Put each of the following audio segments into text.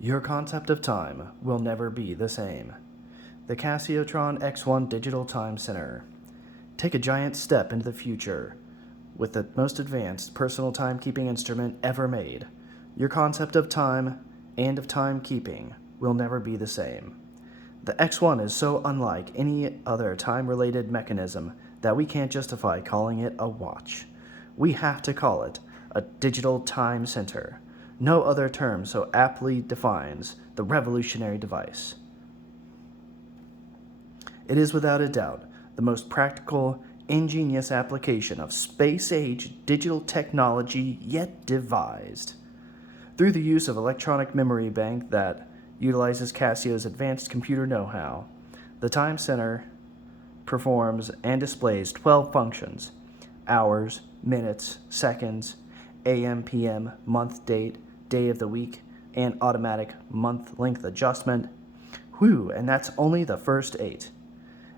Your concept of time will never be the same. The Casiotron X-1 Digital Time Center. Take a giant step into the future with the most advanced personal timekeeping instrument ever made. Your concept of time and of timekeeping will never be the same. The X-1 is so unlike any other time-related mechanism that we can't justify calling it a watch. We have to call it a digital time center. No other term so aptly defines the revolutionary device. It is without a doubt the most practical, ingenious application of space-age digital technology yet devised. Through the use of electronic memory bank that utilizes Casio's advanced computer know-how, the Time Center performs and displays 12 functions: hours, minutes, seconds, AM, PM, month, date, day of the week, and automatic month length adjustment. Whew, and that's only the first 8.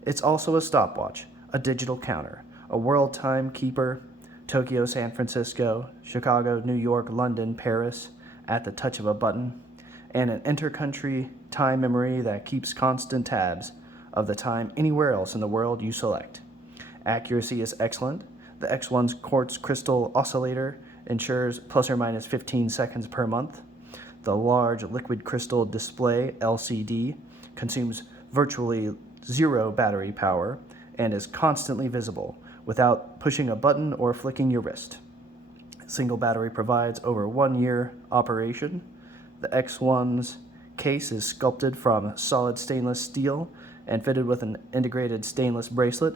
It's also a stopwatch, a digital counter, a world timekeeper, Tokyo, San Francisco, Chicago, New York, London, Paris, at the touch of a button, and an inter-country time memory that keeps constant tabs of the time anywhere else in the world you select. Accuracy is excellent. The X-1's quartz crystal oscillator ensures plus or minus 15 seconds per month. The large liquid crystal display LCD consumes virtually zero battery power and is constantly visible without pushing a button or flicking your wrist. Single battery provides over 1 year operation. The X-1's case is sculpted from solid stainless steel and fitted with an integrated stainless bracelet.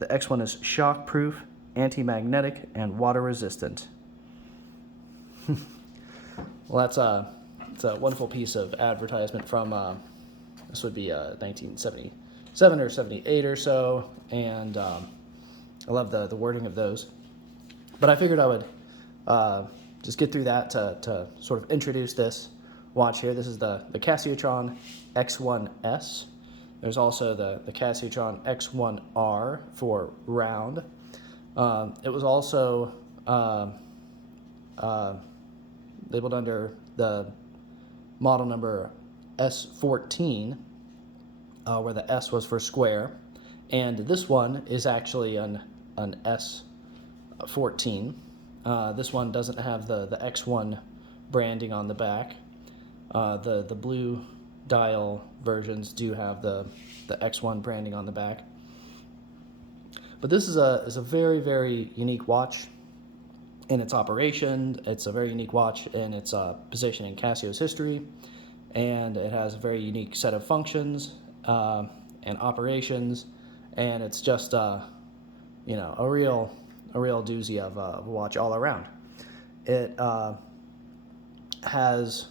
The X-1 is shock-proof, anti-magnetic, and water-resistant. Well, it's a wonderful piece of advertisement from, this would be 1977 or 78 or so, and I love the wording of those. But I figured I would just get through that to sort of introduce this watch here. This is the Casiotron X-1S. There's also the Casiotron X-1R for round. It was also labeled under the model number S-14, where the S was for square, and this one is actually an S-14. This one doesn't have the X-1 branding on the back. The blue dial versions do have the X-1 branding on the back. But this is a very, very unique watch in its operation. It's a very unique watch in its position in Casio's history, and it has a very unique set of functions and operations, and it's just a real doozy of a watch all around. It has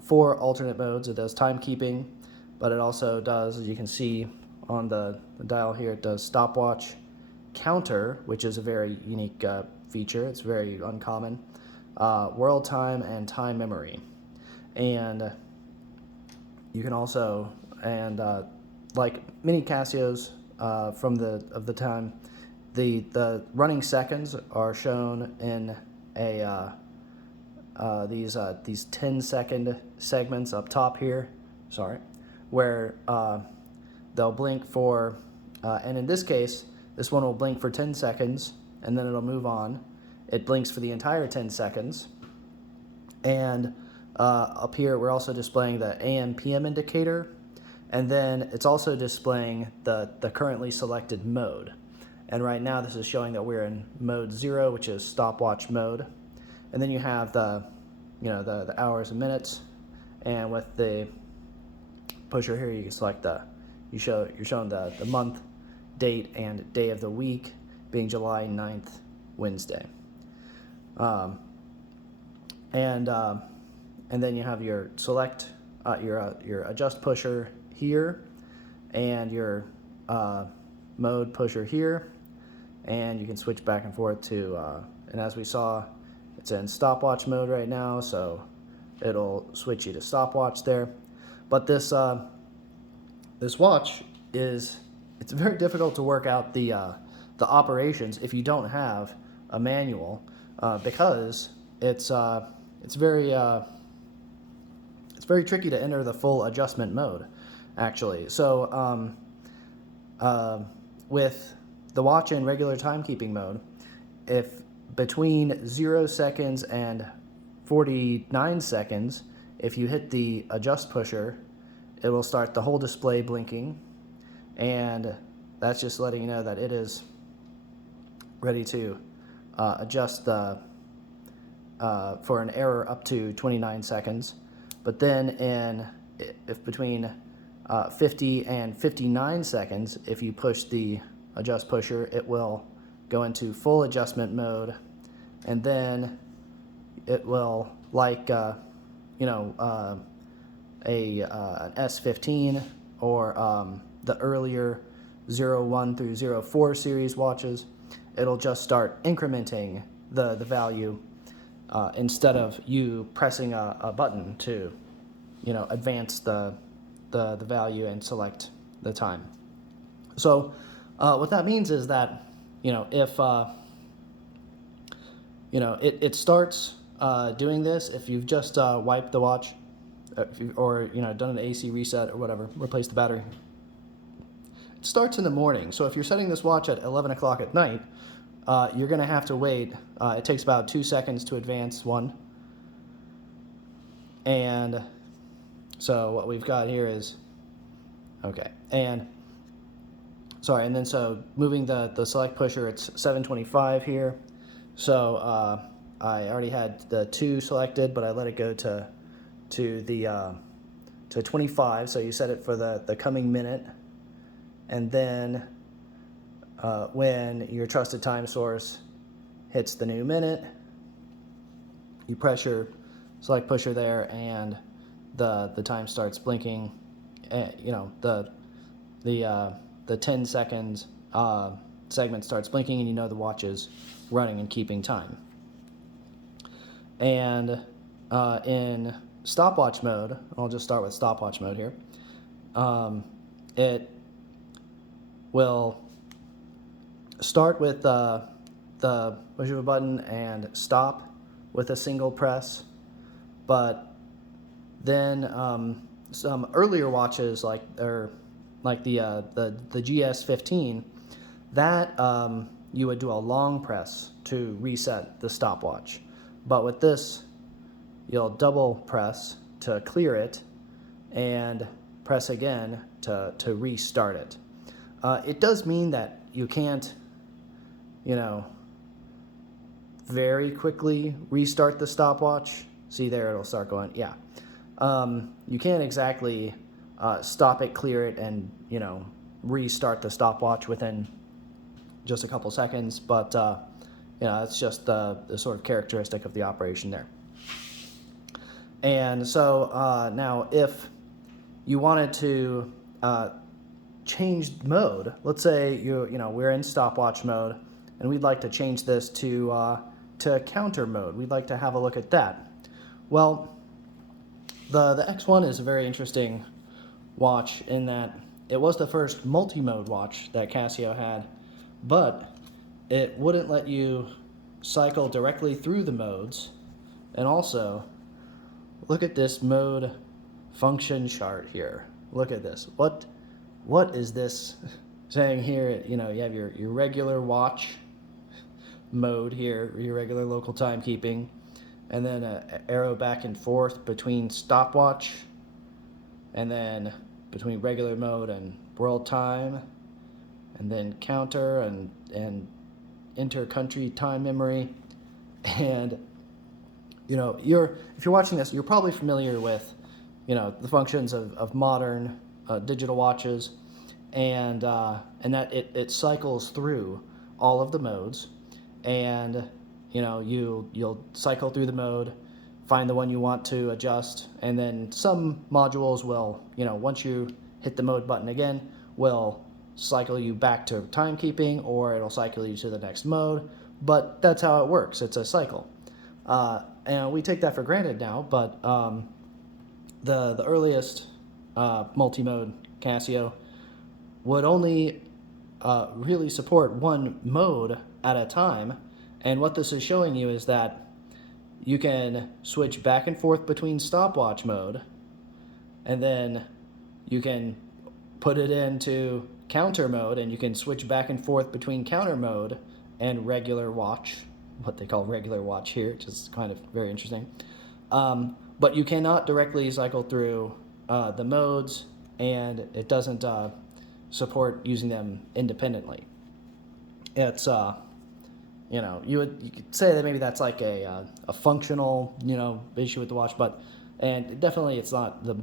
4 alternate modes. It does timekeeping, but it also does, as you can see on the dial here, it does stopwatch, counter, which is a very unique feature. It's very uncommon. World time and time memory, and you can also, and like many Casios from the time, the running seconds are shown in these 10-second segments up top here. Where they'll blink for, and in this case, this one will blink for 10 seconds, and then it'll move on. It blinks for the entire 10 seconds. And up here, we're also displaying the AM/PM indicator, and then it's also displaying the currently selected mode. And right now, this is showing that we're in mode 0, which is stopwatch mode. And then you have the hours and minutes, and with the pusher here, you can select you're showing the month, date, and day of the week, being July 9th, Wednesday. And then you have your select, your adjust pusher here, and your mode pusher here, and you can switch back and forth to, and as we saw, it's in stopwatch mode right now, so it'll switch you to stopwatch there. But this watch it's very difficult to work out the operations if you don't have a manual, because it's very it's very tricky to enter the full adjustment mode, actually. So with the watch in regular timekeeping mode, if between 0 seconds and 49 seconds, if you hit the adjust pusher, it will start the whole display blinking, and that's just letting you know that it is ready to adjust the for an error up to 29 seconds. But then if between 50 and 59 seconds, if you push the adjust pusher, it will go into full adjustment mode, and then it will, like an S-14 or the earlier 01 through 04 series watches, it'll just start incrementing the value instead of you pressing a button to advance the value and select the time. So what that means is that if it starts doing this if you've just wiped the watch, or done an AC reset or whatever, replaced the battery. It starts in the morning, so if you're setting this watch at 11 o'clock at night, you're going to have to wait. It takes about 2 seconds to advance one. And so what we've got here is, and then so moving the select pusher, it's 725 here. So I already had the 2 selected, but I let it go to 25. So you set it for the coming minute, and then when your trusted time source hits the new minute, you press your select pusher there, and the time starts blinking. The 10 seconds segment starts blinking, and the watch is running and keeping time. And in stopwatch mode, I'll just start with stopwatch mode here. It will start with the push of a button and stop with a single press, but then some earlier watches like the GS-15, that you would do a long press to reset the stopwatch. But with this, you'll double press to clear it and press again to restart it. It does mean that you can't, very quickly restart the stopwatch. See there, it'll start going, yeah. You can't exactly stop it, clear it, and, restart the stopwatch within just a couple seconds, but it's just the sort of characteristic of the operation there. And so now if you wanted to change mode, let's say we're in stopwatch mode and we'd like to change this to counter mode. We'd like to have a look at that. Well, the X1 is a very interesting watch in that it was the first multi-mode watch that Casio had, but it wouldn't let you cycle directly through the modes. And also, look at this mode function chart here. Look at this. What is this saying here? You have your regular watch mode here, your regular local timekeeping, and then an arrow back and forth between stopwatch, and then between regular mode and world time, and then counter and inter-country time memory. And if you're watching this, you're probably familiar with the functions of modern digital watches, and that it cycles through all of the modes, and you'll cycle through the mode, find the one you want to adjust, and then some modules will, once you hit the mode button again, will cycle you back to timekeeping, or it'll cycle you to the next mode. But that's how it works. It's a cycle. And we take that for granted now, but the earliest multi-mode Casio would only really support one mode at a time. And what this is showing you is that you can switch back and forth between stopwatch mode and then you can put it into counter mode, and you can switch back and forth between counter mode and regular watch, what they call regular watch here, which is kind of very interesting. But you cannot directly cycle through the modes, and it doesn't support using them independently. It's you could say that maybe that's like a functional issue with the watch, and definitely it's not the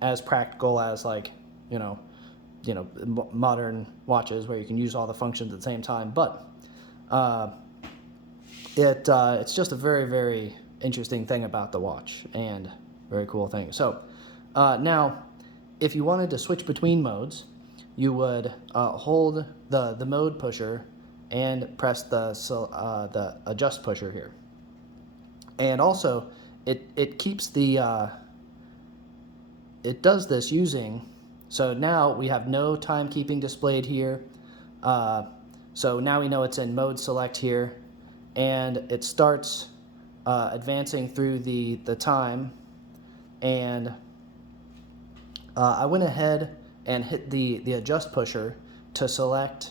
as practical as like modern watches where you can use all the functions at the same time. But it's just a very, very interesting thing about the watch, and very cool thing. So now, if you wanted to switch between modes, you would hold the mode pusher and press the adjust pusher here. And also, it keeps the it does this using. So now we have no timekeeping displayed here. So now we know it's in mode select here, and it starts advancing through the time. And I went ahead and hit the adjust pusher to select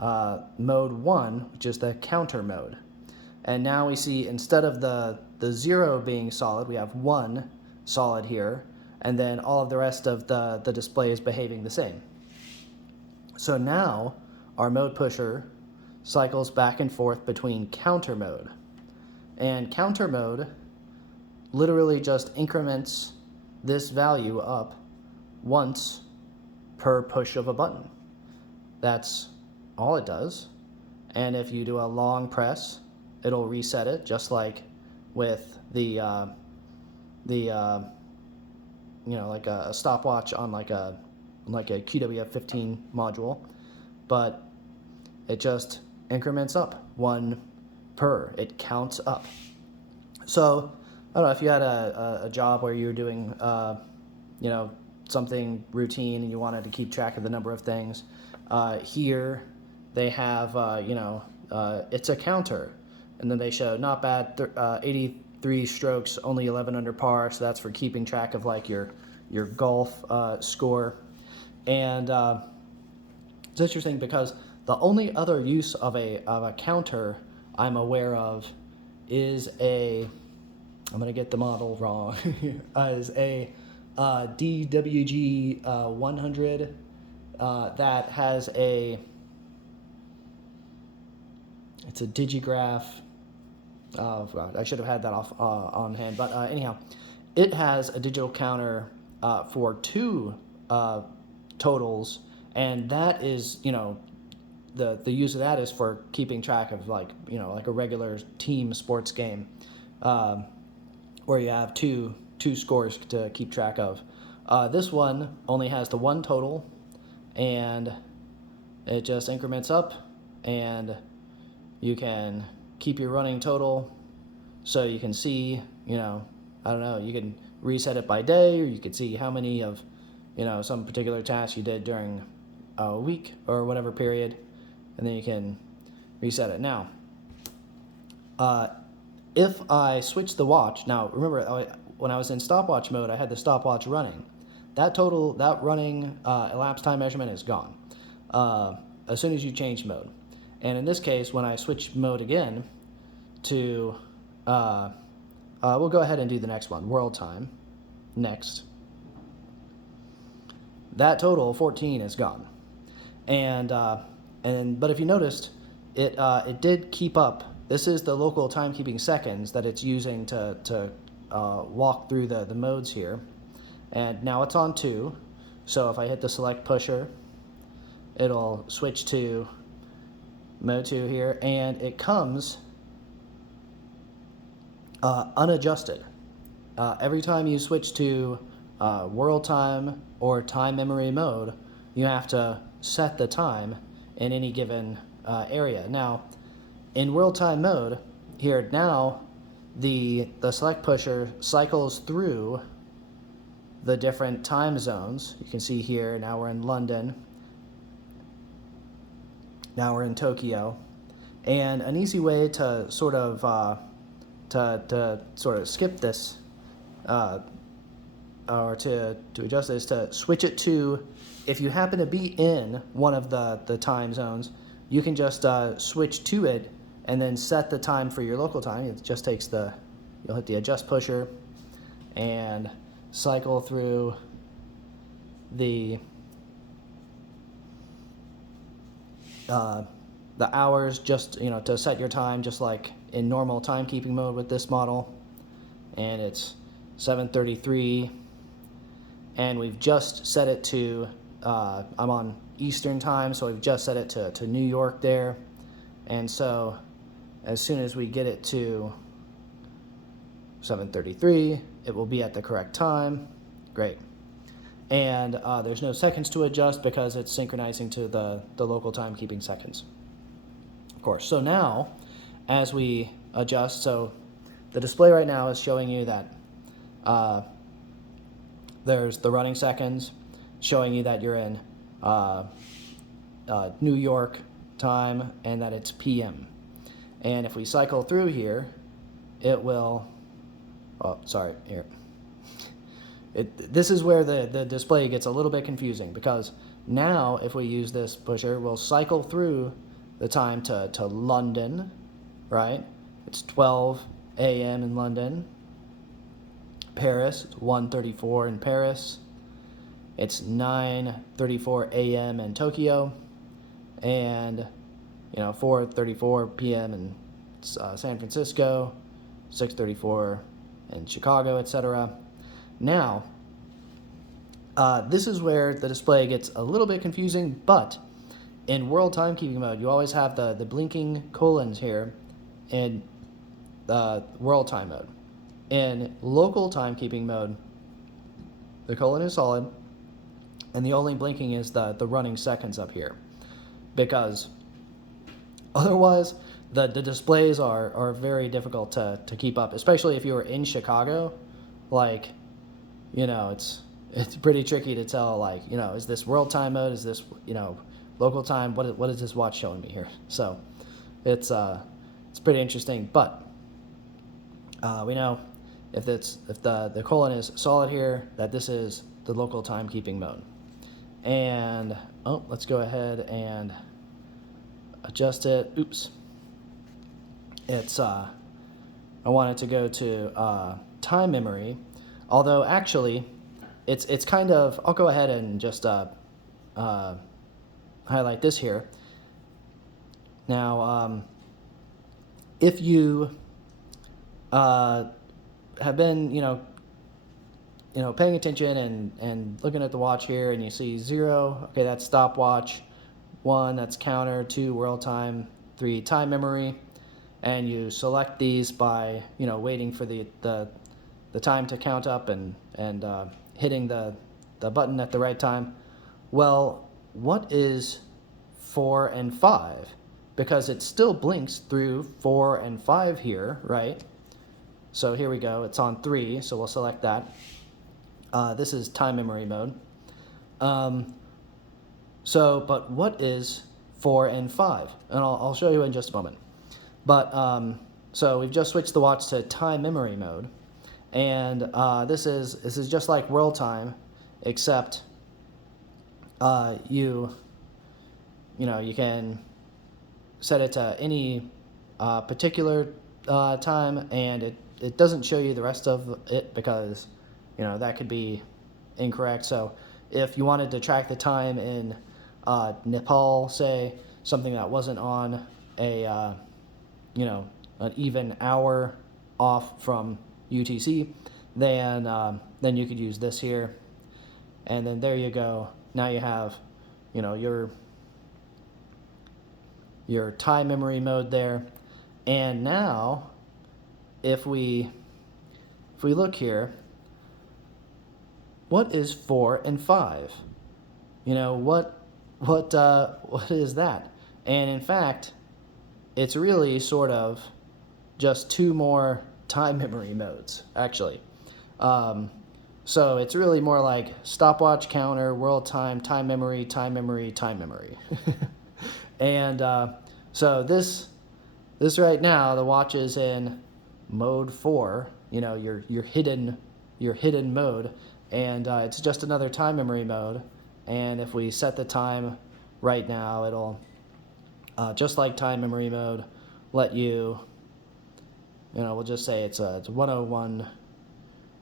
mode 1, which is the counter mode. And now we see instead of the 0 being solid, we have 1 solid here, and then all of the rest of the display is behaving the same. So now our mode pusher cycles back and forth between counter mode. And counter mode literally just increments this value up once per push of a button. That's all it does. And if you do a long press, it'll reset it, just like with the like a stopwatch on like a QWF-15 module, but it just increments up 1 per. It counts up. So I don't know if you had a job where you were doing something routine and you wanted to keep track of the number of things. Here they have it's a counter, and then they show not bad 83 strokes, only 11 under par, so that's for keeping track of like your golf score. And it's interesting because the only other use of a counter I'm aware of is I'm going to get the model wrong, is a DWG 100 that has it's a digigraph. Oh God, I should have had that on hand, but anyhow, it has a digital counter for 2 totals, and that is the use of that is for keeping track of like a regular team sports game, where you have two scores to keep track of. This one only has the 1 total, and it just increments up, and you can keep your running total, so you can see, I don't know, you can reset it by day, or you can see how many of, some particular task you did during a week or whatever period, and then you can reset it. Now, if I switch the watch, now remember, when I was in stopwatch mode, I had the stopwatch running. That running elapsed time measurement is gone as soon as you change mode. And in this case, when I switch mode again to, we'll go ahead and do the next one, World Time, next. That total, 14, is gone. But if you noticed, it did keep up. This is the local timekeeping seconds that it's using to walk through the modes here. And now it's on 2. So if I hit the select pusher, it'll switch to mode 2 here, and it comes unadjusted. Every time you switch to world time or time memory mode, you have to set the time in any given area. Now, in world time mode, here now, the select pusher cycles through the different time zones. You can see here, now we're in London, now we're in Tokyo, and an easy way to sort of skip this or to adjust this, to switch it to, if you happen to be in one of the time zones, you can just switch to it and then set the time for your local time. It just takes you'll hit the adjust pusher and cycle through the hours, just to set your time, just like in normal timekeeping mode with this model. And it's 7:33, and we've just set it to I'm on Eastern time, so we've just set it to New York there. And so as soon as we get it to 7:33, it will be at the correct time. Great. And there's no seconds to adjust because it's synchronizing to the local timekeeping seconds, of course. So now, as we adjust, so the display right now is showing you that there's the running seconds, showing you that you're in New York time and that it's PM. And if we cycle through here, it will, here. This is where the display gets a little bit confusing, because now if we use this pusher, we'll cycle through the time to London, right? It's 12 a.m. in London. Paris, it's 1:34 in Paris. It's 9:34 a.m. in Tokyo, and 4:34 p.m. in San Francisco, 6:34 in Chicago, etc. Now, this is where the display gets a little bit confusing, but in world timekeeping mode, you always have the blinking colons here in world time mode. In local timekeeping mode, the colon is solid, and the only blinking is the running seconds up here, because otherwise the displays are very difficult to keep up, especially if you were in Chicago. Like, it's pretty tricky to tell, like, is this world time mode, is this local time, what is this watch showing me here? So it's pretty interesting, but we know if the colon is solid here, that this is the local timekeeping mode. And let's go ahead and adjust it. Oops. It's I wanted to go to time memory, although actually it's kind of, I'll go ahead and just highlight this here. Now, if you have been paying attention and looking at the watch here, and you see 0, okay, that's stopwatch, 1, that's counter, 2, world time, 3, time memory, and you select these by waiting for the time to count up and hitting the button at the right time. Well, what is 4 and 5? Because it still blinks through 4 and 5 here, right? So here we go, it's on 3, so we'll select that. This is time memory mode. But what is 4 and 5? And I'll show you in just a moment. But so we've just switched the watch to time memory mode, and this is just like world time, except you can set it to any particular time, and it doesn't show you the rest of it, because that could be incorrect. So if you wanted to track the time in Nepal, say, something that wasn't on a an even hour off from UTC, then you could use this here, and then there you go. Now you have your time memory mode there. And now if we look here, what is 4 and 5? What is that? And in fact, it's really sort of just 2 more time memory modes, actually. So it's really more like stopwatch, counter, world time, time memory, time memory, time memory. And so this right now, the watch is in mode 4, your hidden mode, and it's just another time memory mode. And if we set the time right now, it'll just like time memory mode, let you, we'll just say it's 101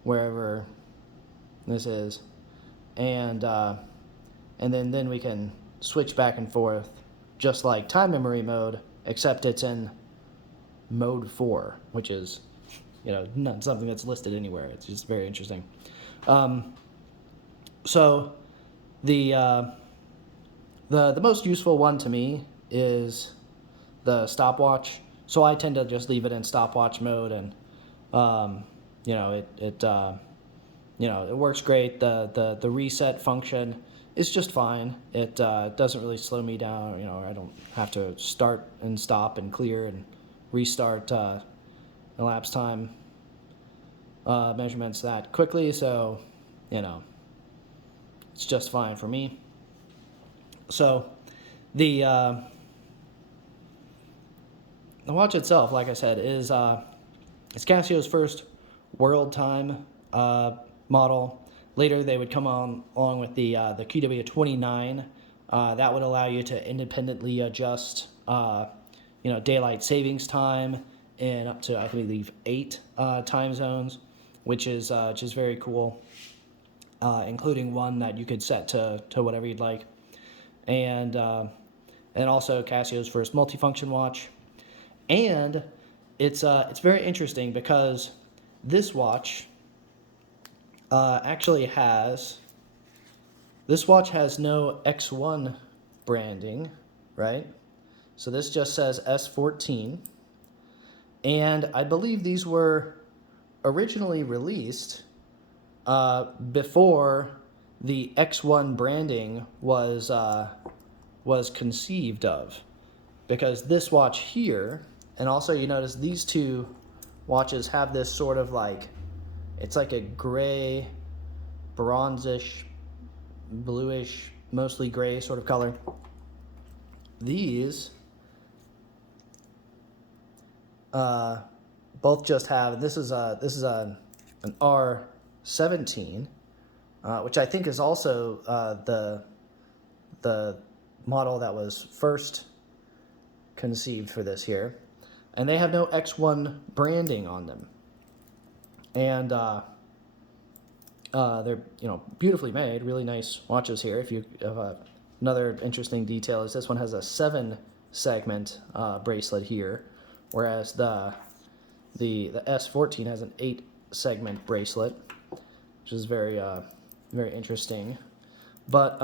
wherever this is, and then we can switch back and forth just like time memory mode, except it's in mode 4, which is not something that's listed anywhere. It's just very interesting. So the most useful one to me is the stopwatch. So I tend to just leave it in stopwatch mode, and it works great. The reset function is just fine. It doesn't really slow me down. I don't have to start and stop and clear and restart elapsed time measurements that quickly. So it's just fine for me. So the watch itself, like I said, is it's Casio's first World Time model. Later, they would come along with the QW29. That would allow you to independently adjust, daylight savings time in up to, I believe, 8 time zones, which is very cool, including one that you could set to whatever you'd like, and also Casio's first multifunction watch. And it's very interesting because this watch this watch has no X1 branding, right? So this just says S-14, and I believe these were originally released before the X1 branding was conceived of, because this watch here, and also you notice these two watches have this sort of it's like a gray, bronzish, bluish, mostly gray sort of color. These both just have, this is an R-17, which I think is also the model that was first conceived for this here, and they have no X1 branding on them. And they're beautifully made, really nice watches here. If you have another interesting detail is this one has a 7-segment bracelet here, whereas the S-14 has an 8-segment bracelet, which is very interesting. But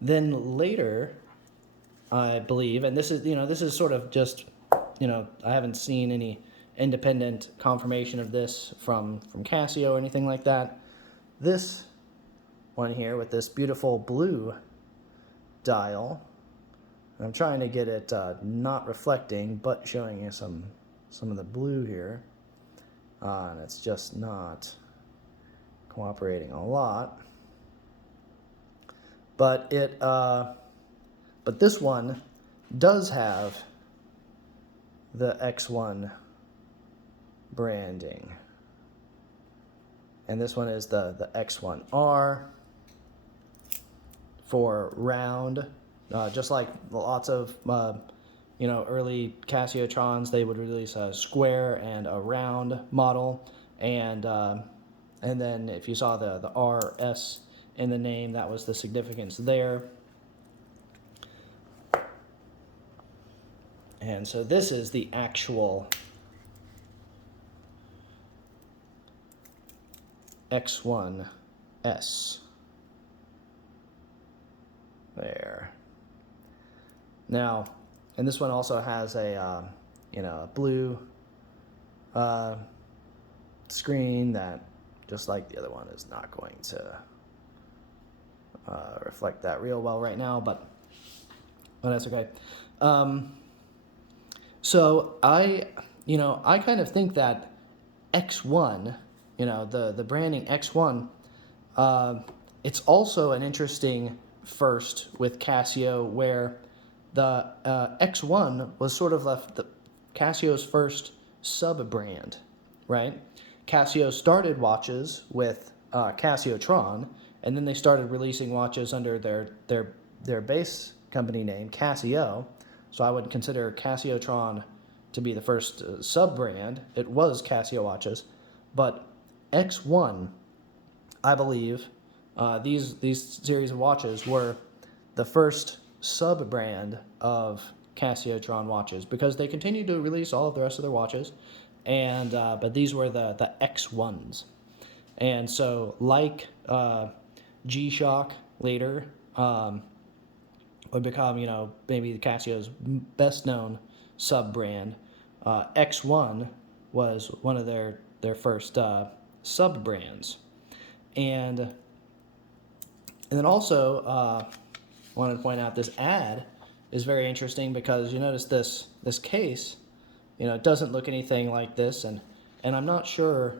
then later, I believe, and this is sort of just I haven't seen any independent confirmation of this from Casio or anything like that. This one here with this beautiful blue dial, I'm trying to get it not reflecting but showing you some of the blue here, and it's just not cooperating a lot. But but this one does have the X1 branding, and this one is the X1R for round, just like lots of early Casiotrons. They would release a square and a round model, and then if you saw the RS in the name, that was the significance there. And so this is the actual X-1S. There. Now, and this one also has a blue screen that, just like the other one, is not going to reflect that real well right now, but that's okay. So I kind of think that X1, the branding X1, it's also an interesting first with Casio, where the X1 was sort of Casio's first sub-brand, right? Casio started watches with Casiotron, and then they started releasing watches under their base company name, Casio. So I would consider Casiotron to be the first sub-brand. It was Casio watches, but X1, I believe, these series of watches were the first sub-brand of Casiotron watches, because they continued to release all of the rest of their watches, and but these were the X1s. And so, like G-Shock later would become, maybe Casio's best known sub brand, X1 was one of their first sub brands. And then also, wanted to point out this ad is very interesting, because you notice this case, it doesn't look anything like this, and I'm not sure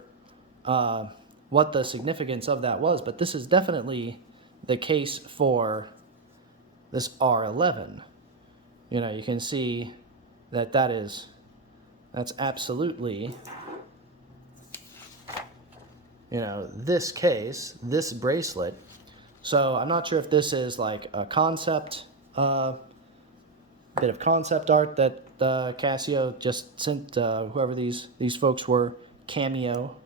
what the significance of that was, but this is definitely the case for this R11. You can see that's absolutely, this case, this bracelet. So I'm not sure if this is like a concept, bit of concept art that Casio just sent whoever these folks were, Cameo,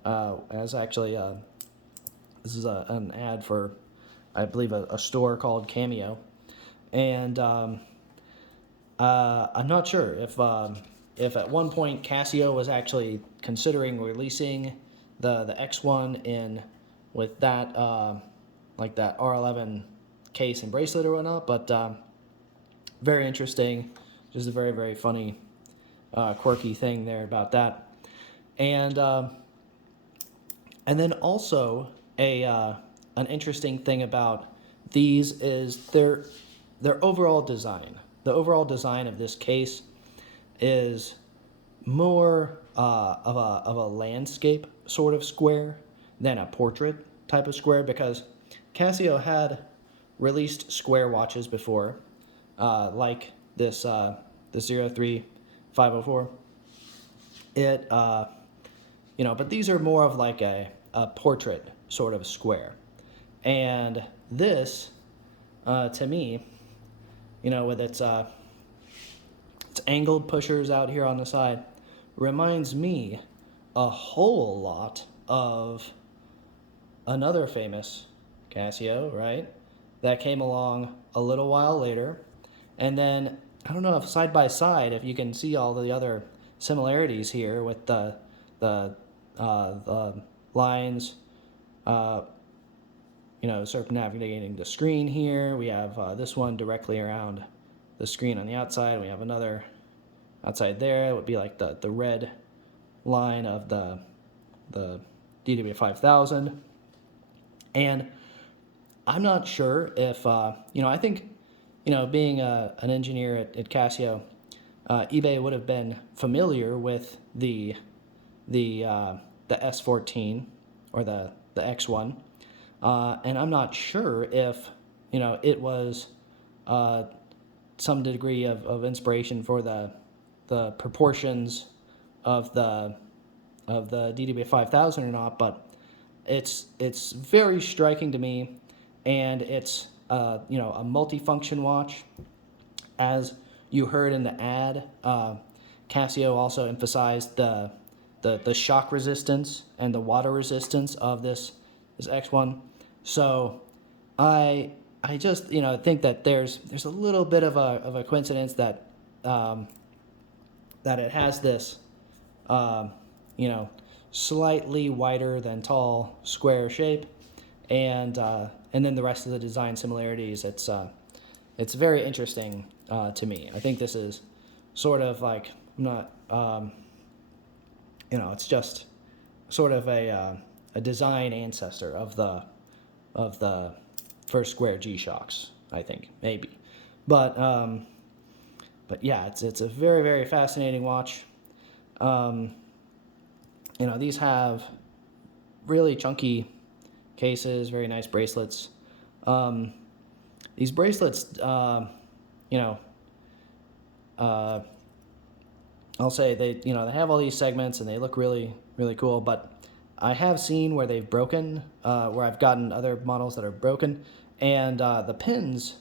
as actually, this is an ad for, I believe, a store called Cameo. And I'm not sure if at one point Casio was actually considering releasing the X1 in with that like that R11 case and bracelet or whatnot, but very interesting, just a very, very funny quirky thing there about that. And then also an interesting thing about these is their overall design. The overall design of this case is more of a landscape sort of square than a portrait type of square, because Casio had released square watches before, like this the 03504. It but these are more of like a portrait sort of square, and this to me, with its angled pushers out here on the side, reminds me a whole lot of another famous Casio, right? That came along a little while later. And then, I don't know if side by side, if you can see all the other similarities here with the lines, circumnavigating the screen here. We have this one directly around the screen on the outside. We have another outside there. It would be like the red line of the DW5000. And I'm not sure if, I think, being an engineer at Casio, eBay would have been familiar with the S-14 or the X1. And I'm not sure if, it was some degree of inspiration for the proportions of the DW5000 or not, but it's very striking to me, and it's a multifunction watch. As you heard in the ad, Casio also emphasized the shock resistance and the water resistance of this X1. So I just think that there's a little bit of a coincidence that that it has this slightly wider than tall square shape, and then the rest of the design similarities. It's very interesting to me. I think this is sort of like not it's just sort of a design ancestor of the first square G-Shocks, I think, maybe. But yeah, it's a very, very fascinating watch. These have really chunky cases, very nice bracelets. These bracelets, I'll say they have all these segments and they look really, really cool, but I have seen where they've broken, where I've gotten other models that are broken, and the pins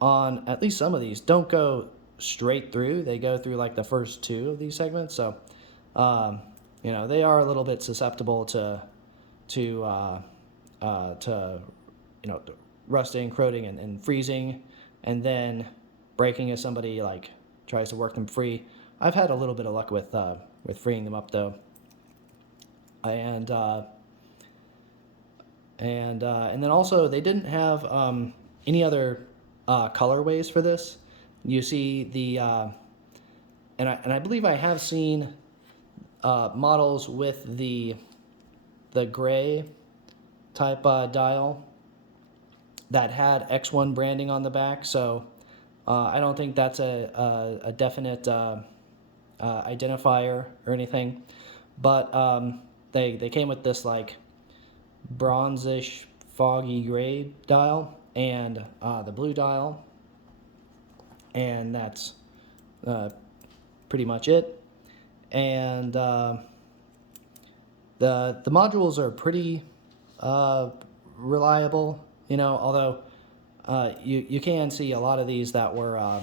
on at least some of these don't go straight through. They go through like the first two of these segments. So, you know, they are a little bit susceptible to you know, rusting, corroding, and freezing, and then breaking if somebody like tries to work them free. I've had a little bit of luck with freeing them up though, and then also they didn't have any other colorways for this. You see the and I believe I have seen models with the gray type dial that had X1 branding on the back. So I don't think that's a definite identifier or anything. But they came with this like bronzish foggy gray dial and the blue dial, and that's pretty much it. And the modules are pretty reliable, you know, although you can see a lot of these that were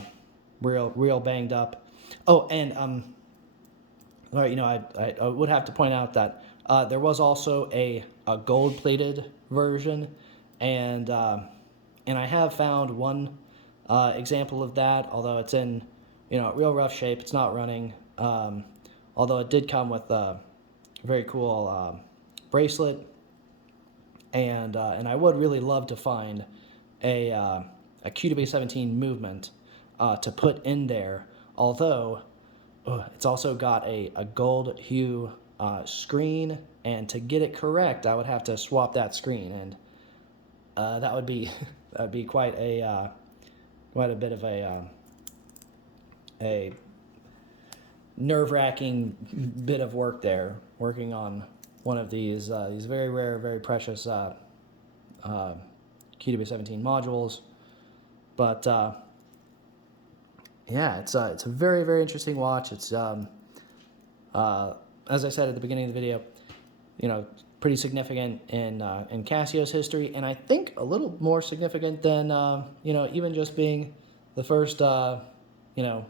real banged up. Oh, and all right, you know, I would have to point out that there was also a gold-plated version, and I have found one example of that, although it's in, you know, real rough shape. It's not running, although it did come with a very cool bracelet, and I would really love to find a QW17 movement to put in there, although it's also got a gold hue screen, and to get it correct I would have to swap that screen, and that would be that'd be quite a bit of a nerve-wracking bit of work there, working on one of these very rare, very precious QW17 modules. But yeah, it's a very, very interesting watch. It's as I said at the beginning of the video, you know, pretty significant in Casio's history, and I think a little more significant than you know, even just being the first you know,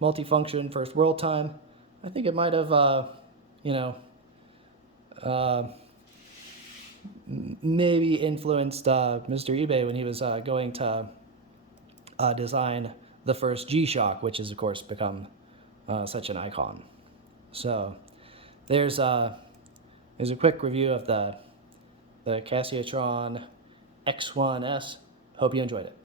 multifunction, first world time. I think it might have you know, maybe influenced Mr. eBay when he was going to design the first G-Shock, which has of course become such an icon. So there's a quick review of the Casiotron X-1S. Hope you enjoyed it.